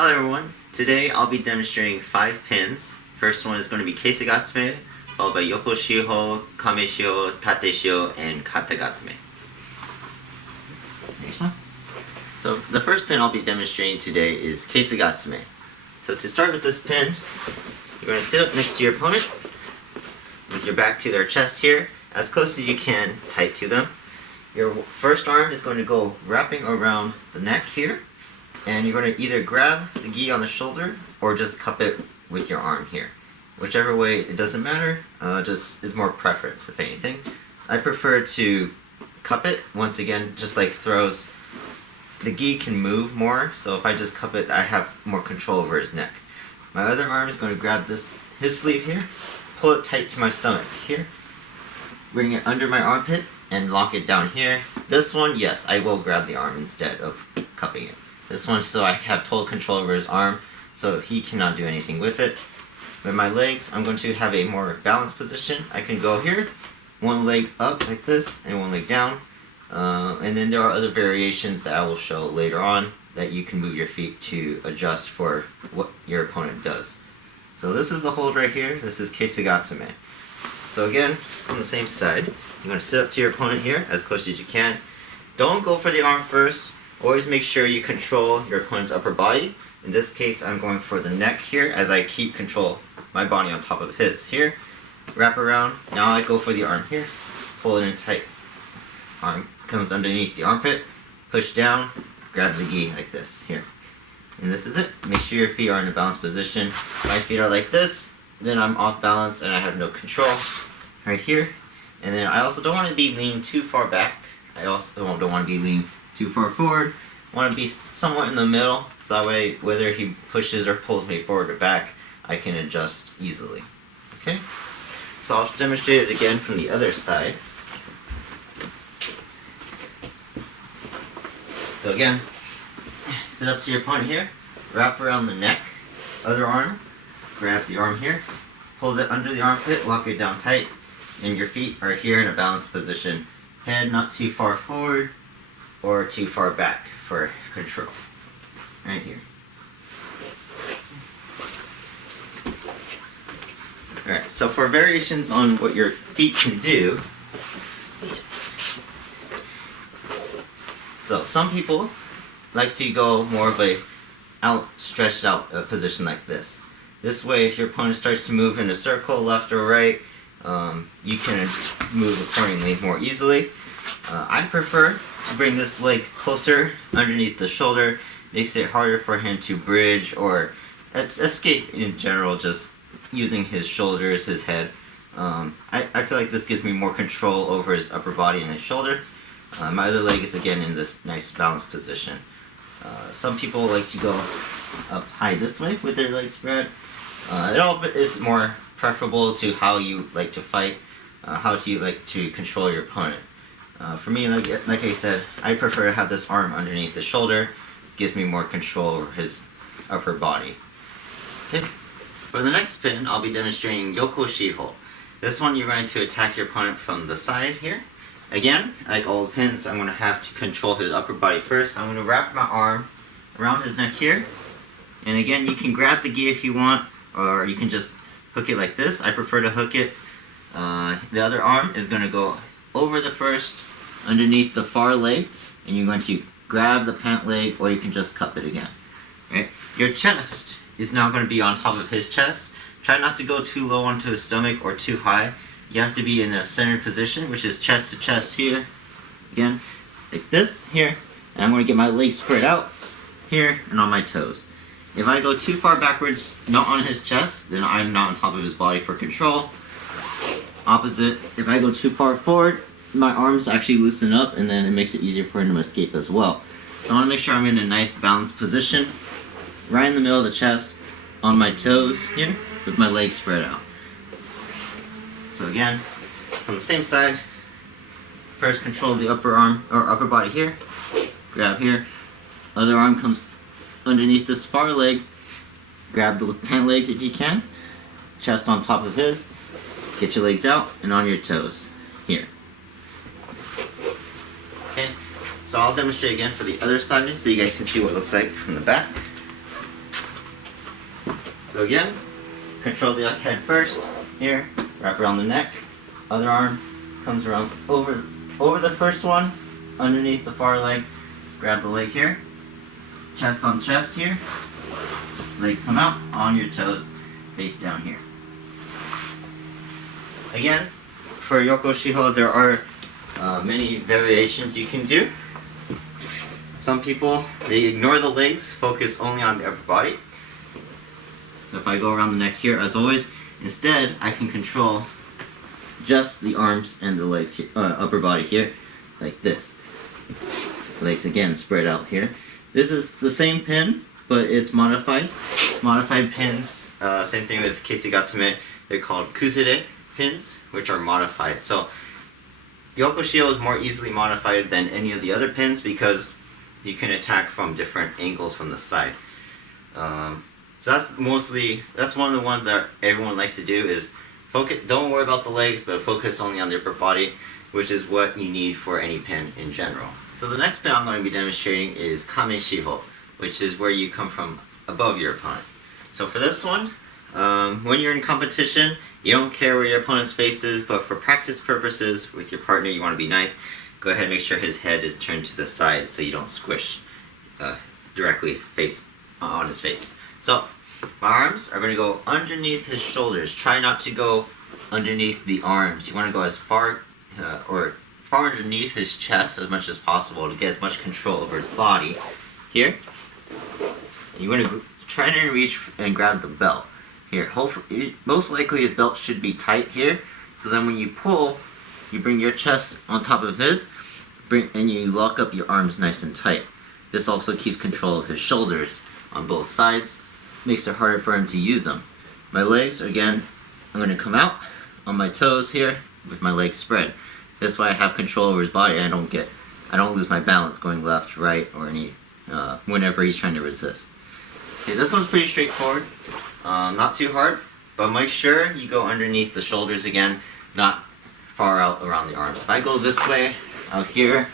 Hello everyone, today I'll be demonstrating 5 pins. First one is going to be Kesa-gatame, followed by yoko-shiho, kami-shiho, tate-shiho, and kata-gatame. So the first pin I'll be demonstrating today is Kesa-gatame. So to start with this pin, you're going to sit up next to your opponent with your back to their chest here, as close as you can, tight to them. Your first arm is going to go wrapping around the neck here, and you're going to either grab the gi on the shoulder or just cup it with your arm here. Whichever way, it doesn't matter, just it's more preference if anything. I prefer to cup it, once again, just like throws. The gi can move more, so if I just cup it, I have more control over his neck. My other arm is going to grab his sleeve here, pull it tight to my stomach here, bring it under my armpit, and lock it down here. This one, yes, I will grab the arm instead of cupping it. This one, so I have total control over his arm, so he cannot do anything with it. With my legs, I'm going to have a more balanced position. I can go here, one leg up like this, and one leg down. And then there are other variations that I will show later on that you can move your feet to adjust for what your opponent does. So this is the hold right here. This is Kesa-gatame. So again, on the same side, you're going to sit up to your opponent here as close as you can. Don't go for the arm first. Always make sure you control your opponent's upper body. In this case, I'm going for the neck here as I keep control my body on top of his here. Wrap around. Now I go for the arm here. Pull it in tight. Arm comes underneath the armpit. Push down. Grab the gi like this here. And this is it. Make sure your feet are in a balanced position. If my feet are like this, then I'm off balance and I have no control. Right here. And then I also don't want to be leaning too far back. I also don't want to be leaning too far forward. I want to be somewhat in the middle, so that way whether he pushes or pulls me forward or back, I can adjust easily. Okay? So I'll demonstrate it again from the other side. So again, sit up to your opponent here, wrap around the neck, other arm, grabs the arm here, pulls it under the armpit, lock it down tight, and your feet are here in a balanced position. Head not too far forward or too far back for control. Right here. Alright, so for variations on what your feet can do, so some people like to go more of a stretched out position like this. This way, if your opponent starts to move in a circle, left or right, you can move accordingly more easily. I prefer to bring this leg closer underneath the shoulder. Makes it harder for him to bridge or escape in general, just using his shoulders, his head. I feel like this gives me more control over his upper body and his shoulder. My other leg is again in this nice balanced position. Some people like to go up high this way with their legs spread. It all is more preferable to how you like to fight, how do you like to control your opponent. For me, like I said, I prefer to have this arm underneath the shoulder. Gives me more control over his upper body. Okay. For the next pin, I'll be demonstrating yoko-shiho. This one, you're going to attack your opponent from the side here. Again, like all the pins, I'm going to have to control his upper body first. I'm going to wrap my arm around his neck here. And again, you can grab the gi if you want, or you can just hook it like this. I prefer to hook it. The other arm is going to go over the first, underneath the far leg, and you're going to grab the pant leg, or you can just cup it again. Right? Your chest is now going to be on top of his chest. Try not to go too low onto his stomach or too high. You have to be in a centered position, which is chest to chest here. Again, like this here. And I'm going to get my legs spread out here and on my toes. If I go too far backwards, not on his chest, then I'm not on top of his body for control. Opposite, if I go too far forward, my arms actually loosen up, and then it makes it easier for him to escape as well. So I want to make sure I'm in a nice balanced position, right in the middle of the chest, on my toes here, with my legs spread out. So again, on the same side, first control the upper arm, or upper body here, grab here, other arm comes underneath this far leg, grab the pant legs if you can, chest on top of his, get your legs out, and on your toes, here. Okay, so I'll demonstrate again for the other side so you guys can see what it looks like from the back. So again, control the head first. Here, wrap around the neck. Other arm comes around over the first one, underneath the far leg. Grab the leg here. Chest on chest here. Legs come out on your toes, face down here. Again, for yoko-shiho, there are many variations you can do. Some people, they ignore the legs, focus only on the upper body. If I go around the neck here, as always, instead I can control just the arms and the legs here, upper body here, like this. Legs again spread out here. This is the same pin, but it's modified. Modified pins, same thing with Kesa-gatame, they're called kuzure pins, which are modified. So yoko-shiho is more easily modified than any of the other pins because you can attack from different angles from the side. So that's one of the ones that everyone likes to do is focus. Don't worry about the legs, but focus only on the upper body, which is what you need for any pin in general. So the next pin I'm going to be demonstrating is kami-shiho, which is where you come from above your opponent. So for this one, when you're in competition, you don't care where your opponent's face is, but for practice purposes with your partner, you want to be nice. Go ahead and make sure his head is turned to the side so you don't squish directly face on his face. So my arms are going to go underneath his shoulders. Try not to go underneath the arms. You want to go as far underneath his chest as much as possible to get as much control over his body. Here, and you want to try to reach and grab the belt. Here, hopefully, most likely his belt should be tight here. So then when you pull, you bring your chest on top of his, and you lock up your arms nice and tight. This also keeps control of his shoulders on both sides. Makes it harder for him to use them. My legs, again, I'm going to come out on my toes here with my legs spread. This way I have control over his body and I don't lose my balance going left, right, or whenever he's trying to resist. Okay, this one's pretty straightforward. Not too hard, but make sure you go underneath the shoulders again, not far out around the arms. If I go this way, out here,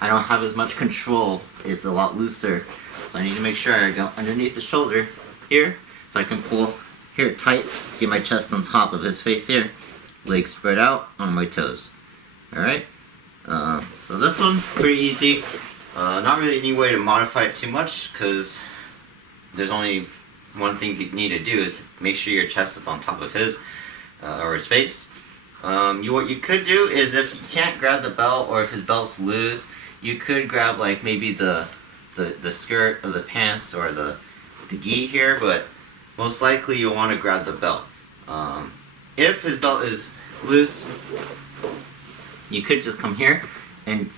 I don't have as much control. It's a lot looser. So I need to make sure I go underneath the shoulder here, so I can pull here tight, get my chest on top of his face here, legs spread out on my toes. Alright? So this one, pretty easy. Not really any way to modify it too much, because there's only one thing you need to do is make sure your chest is on top of his, or his face. What you could do is, if you can't grab the belt, or if his belt's loose, you could grab like maybe the skirt of the pants or the gi here, but most likely you'll want to grab the belt. If his belt is loose, you could just come here and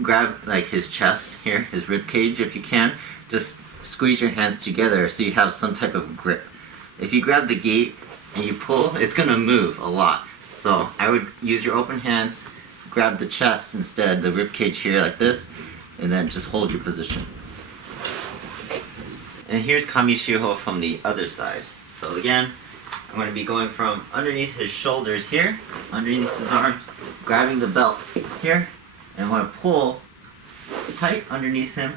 grab like his chest here, his rib cage if you can. Just squeeze your hands together so you have some type of grip. If you grab the gi and you pull, it's going to move a lot. So I would use your open hands, grab the chest instead, the rib cage here like this, and then just hold your position. And here's kami-shiho from the other side. So again, I'm going to be going from underneath his shoulders here, underneath his arms, grabbing the belt here, and I'm going to pull tight underneath him,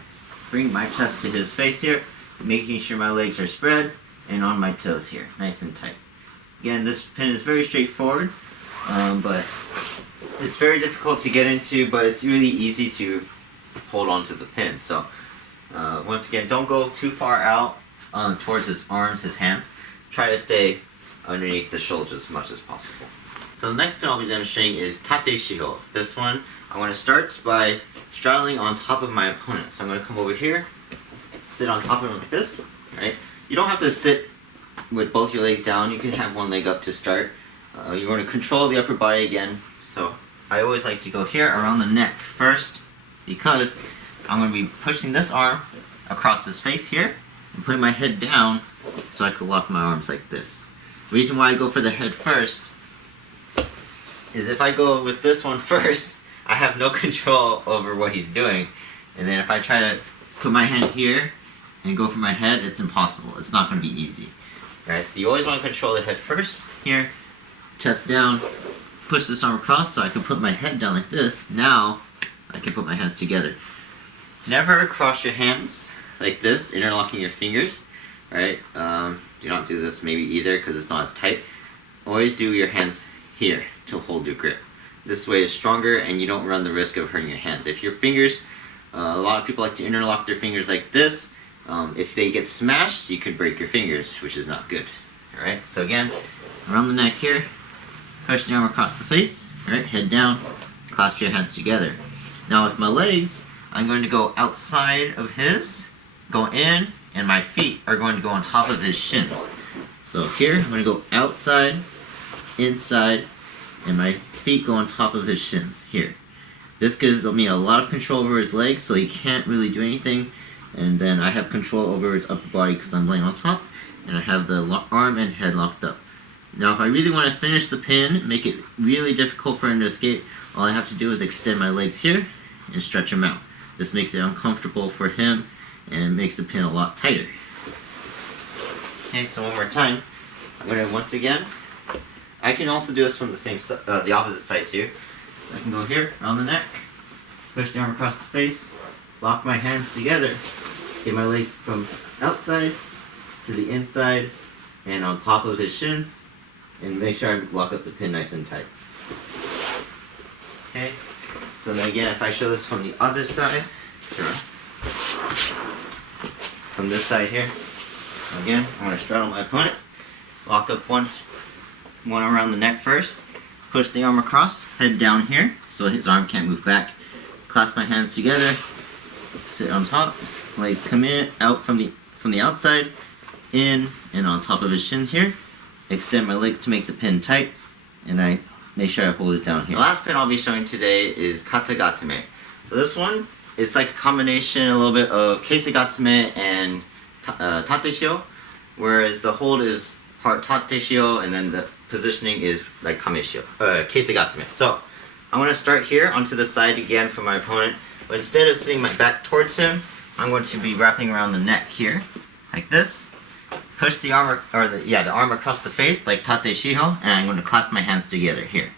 bring my chest to his face here, making sure my legs are spread, and on my toes here, nice and tight. Again, this pin is very straightforward, but it's very difficult to get into, but it's really easy to hold on to the pin. So once again, don't go too far out towards his arms, his hands. Try to stay underneath the shoulders as much as possible. So the next pin I'll be demonstrating is tate-shiho. This one, I want to start by straddling on top of my opponent. So I'm going to come over here, sit on top of him like this, right? You don't have to sit with both your legs down. You can have one leg up to start. You're going to control the upper body again. So I always like to go here around the neck first, because I'm going to be pushing this arm across his face here and putting my head down so I can lock my arms like this. The reason why I go for the head first is if I go with this one first, I have no control over what he's doing. And then if I try to put my hand here and go for my head, it's impossible. It's not going to be easy. Alright, so you always want to control the head first. Here, chest down, push this arm across so I can put my head down like this. Now, I can put my hands together. Never cross your hands like this, interlocking your fingers. right? Do not do this maybe either because it's not as tight. Always do your hands here to hold your grip. This way is stronger and you don't run the risk of hurting your hands. If your fingers, a lot of people like to interlock their fingers like this. If they get smashed, you could break your fingers, which is not good. Alright, so again, around the neck here, push the arm across the face, alright, head down, clasp your hands together. Now with my legs, I'm going to go outside of his, go in, and my feet are going to go on top of his shins. So here, I'm going to go outside, inside, and my feet go on top of his shins, here. This gives me a lot of control over his legs, so he can't really do anything. And then I have control over his upper body because I'm laying on top, and I have the arm and head locked up. Now if I really want to finish the pin, make it really difficult for him to escape, all I have to do is extend my legs here and stretch them out. This makes it uncomfortable for him and it makes the pin a lot tighter. Okay, so one more time. I'm going to once again, I can also do this from the opposite side too. So I can go here, around the neck, push the arm across the face, lock my hands together, get my legs from outside to the inside and on top of his shins, and make sure I lock up the pin nice and tight. Okay, so then again, if I show this from the other side, from this side here, again, I'm going to straddle my opponent, lock up one around the neck first, push the arm across, head down here, so his arm can't move back, clasp my hands together, sit on top, legs come in, out from the outside, in, and on top of his shins here, extend my legs to make the pin tight, and I make sure I hold it down here. The last pin I'll be showing today is kata-gatame. So this one, it's like a combination a little bit of Kesa-gatame and tate-shiho, whereas the hold is part tate-shiho and then the positioning is like kami-shiho, Kesa-gatame. So I'm going to start here onto the side again for my opponent, but instead of sitting my back towards him, I'm going to be wrapping around the neck here, like this. Push the arm, the arm across the face like tate-shiho, and I'm going to clasp my hands together here.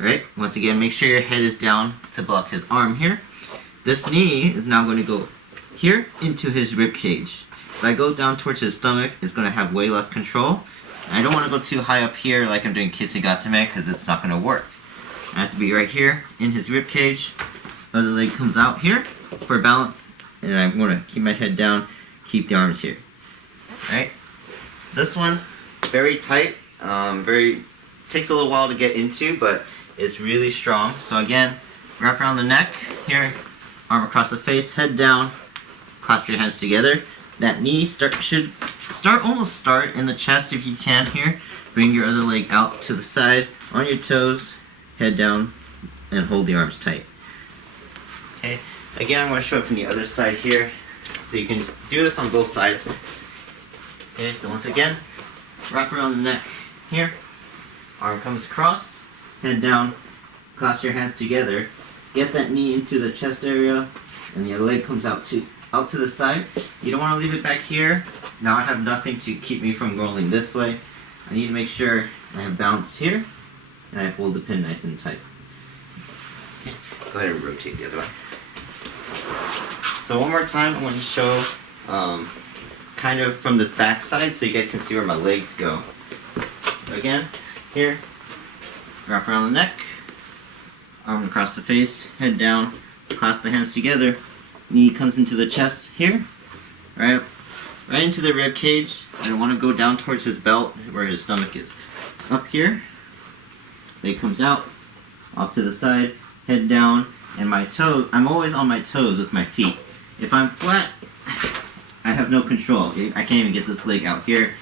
Alright, once again, make sure your head is down to block his arm here. This knee is now going to go here into his rib cage. If I go down towards his stomach, it's going to have way less control. And I don't want to go too high up here like I'm doing Kesa-gatame because it's not going to work. I have to be right here in his rib cage. Other leg comes out here for balance, and I'm going to keep my head down, keep the arms here. Alright, so this one, very tight, takes a little while to get into, but it's really strong. So again, wrap around the neck, here, arm across the face, head down, clasp your hands together. That knee should almost start in the chest if you can here. Bring your other leg out to the side, on your toes, head down, and hold the arms tight. Okay, again I'm going to show it from the other side here, so you can do this on both sides. Okay, so once again, wrap around the neck here, arm comes across, head down, clasp your hands together, get that knee into the chest area, and the other leg comes out to the side. You don't want to leave it back here. Now I have nothing to keep me from rolling this way. I need to make sure I have balance here, and I hold the pin nice and tight. Okay, go ahead and rotate the other way. So one more time, I'm going to show kind of from this back side so you guys can see where my legs go. So again, here, wrap around the neck, arm across the face, head down, clasp the hands together, knee comes into the chest here, right into the rib cage. I don't want to go down towards his belt where his stomach is. Up here, leg comes out, off to the side, head down, and my toe, I'm always on my toes with my feet. If I'm flat, I have no control. I can't even get this leg out here.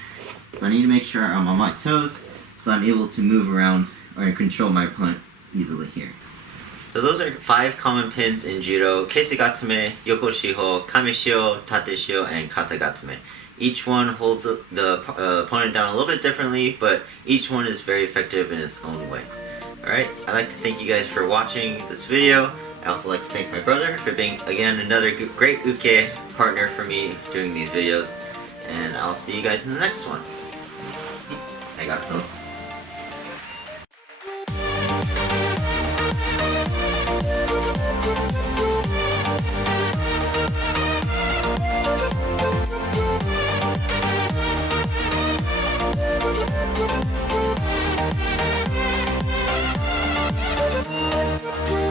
So I need to make sure I'm on my toes so I'm able to move around or control my opponent easily here. So those are 5 common pins in judo: Kesa-gatame, yoko-shiho, kami-shiho, tate-shiho, and kata-gatame. Each one holds the opponent down a little bit differently, but each one is very effective in its own way. Alright, I'd like to thank you guys for watching this video. I also like to thank my brother for being, again, another great uke partner for me doing these videos. And I'll see you guys in the next one. I got no. Bye.